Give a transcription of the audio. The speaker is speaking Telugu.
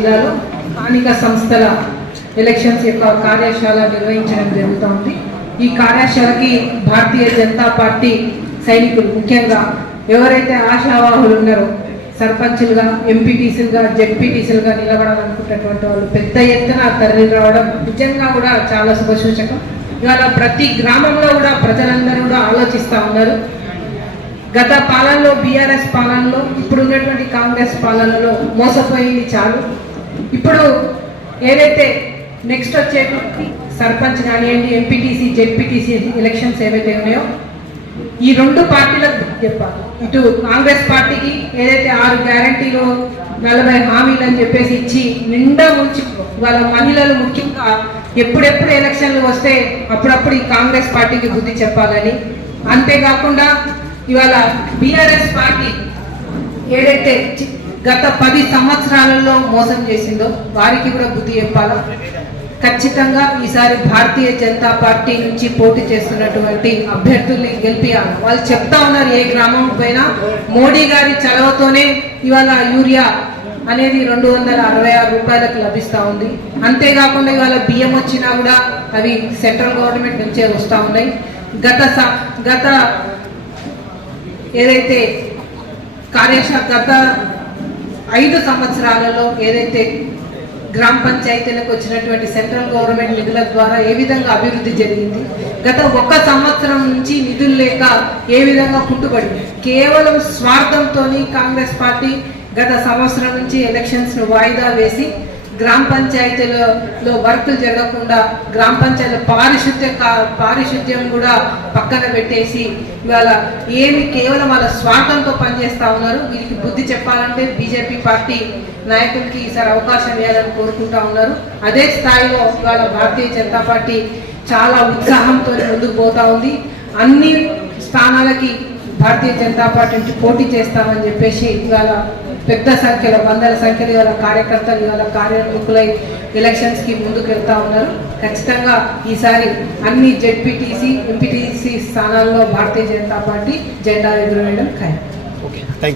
జిల్లాలో స్థానిక సంస్థల ఎలక్షన్స్ యొక్క కార్యశాల నిర్వహించడం జరుగుతోంది. ఈ కార్యశాలకి భారతీయ జనతా పార్టీ సైనికులు ముఖ్యంగా ఎవరైతే ఆశావాహులు ఉన్నారో సర్పంచులుగా ఎంపీటీసీలుగా జెడ్పీటీసీలుగా నిలబడాలనుకున్నటువంటి వాళ్ళు పెద్ద ఎత్తున తరలి రావడం నిజంగా కూడా చాలా శుభసూచకం. ఇవాళ ప్రతి గ్రామంలో కూడా ప్రజలందరూ కూడా ఆలోచిస్తూ ఉన్నారు. గత పాలనలో బీఆర్ఎస్ పాలనలో ఇప్పుడున్నటువంటి కాంగ్రెస్ పాలనలో మోసపోయింది చాలు. ఇప్పుడు ఏదైతే నెక్స్ట్ వచ్చేటువంటి సర్పంచ్ కానివ్వండి ఎంపీటీసీ జెడ్పీటీసీ ఎలక్షన్స్ ఏవైతే ఉన్నాయో ఈ రెండు పార్టీలకు చెప్పాలి. ఇటు కాంగ్రెస్ పార్టీకి ఏదైతే ఆరు గ్యారంటీలు నలభై హామీలు అని చెప్పేసి ఇచ్చి నిండా ఉంచి వాళ్ళ మహిళలు ముఖ్యంగా ఎప్పుడెప్పుడు ఎలక్షన్లు వస్తే అప్పుడప్పుడు ఈ కాంగ్రెస్ పార్టీకి బుద్ధి చెప్పాలని. అంతేకాకుండా ఇవాళ బీఆర్ఎస్ పార్టీ ఏదైతే గత పది సంవత్సరాలలో మోసం చేసిందో వారికి కూడా బుద్ధి చెప్పాలా? ఖచ్చితంగా ఈసారి భారతీయ జనతా పార్టీ నుంచి పోటీ చేస్తున్నటువంటి అభ్యర్థుల్ని గెలిపియాలి. వాళ్ళు చెప్తా ఉన్నారు ఏ గ్రామం పోయినా. మోడీ గారి చలవతోనే ఇవాళ యూరియా అనేది రెండు వందల అరవై ఆరు రూపాయలకు లభిస్తూ ఉంది. అంతేకాకుండా ఇవాళ బియ్యం వచ్చినా కూడా అవి సెంట్రల్ గవర్నమెంట్ నుంచే వస్తూ ఉన్నాయి. గత స- గత ఏదైతే కార్యశాల గత ఐదు సంవత్సరాలలో ఏదైతే గ్రామ పంచాయతీలకు వచ్చినటువంటి సెంట్రల్ గవర్నమెంట్ నిధుల ద్వారా ఏ విధంగా అభివృద్ధి జరిగింది? గత ఒక్క సంవత్సరం నుంచి నిధులు లేక ఏ విధంగా పుట్టుబడింది? కేవలం స్వార్థంతో కాంగ్రెస్ పార్టీ గత సంవత్సరం నుంచి ఎలక్షన్స్ను వాయిదా వేసి గ్రామ పంచాయతీలలో వర్కులు జరగకుండా గ్రామ పంచాయతీ పారిశుద్ధ్య పారిశుద్ధ్యం కూడా పక్కన పెట్టేసి ఇవాళ ఏమి కేవలం వాళ్ళ స్వార్థంతో పనిచేస్తా ఉన్నారు. వీరికి బుద్ధి చెప్పాలంటే బీజేపీ పార్టీ నాయకులకి ఈసారి అవకాశం ఇవ్వాలని కోరుకుంటా ఉన్నారు. అదే స్థాయిలో ఇవాళ భారతీయ జనతా పార్టీ చాలా ఉత్సాహంతో ముందుకు పోతా ఉంది. అన్ని స్థానాలకి భారతీయ జనతా పార్టీ నుంచి పోటీ చేస్తామని చెప్పేసి ఇవాళ పెద్ద సంఖ్యలో వందల సంఖ్యలో ఇవాళ కార్యకర్తలు ఇవాళ కార్యనిర్వాహకులై ఎలక్షన్స్కి ముందుకు వెళ్తా ఉన్నారు. ఖచ్చితంగా ఈసారి అన్ని జెడ్పీటీసీ ఎంపీటీసీ స్థానాల్లో భారతీయ జనతా పార్టీ జెండా ఎగురవేయడం ఖాయం. Okay thank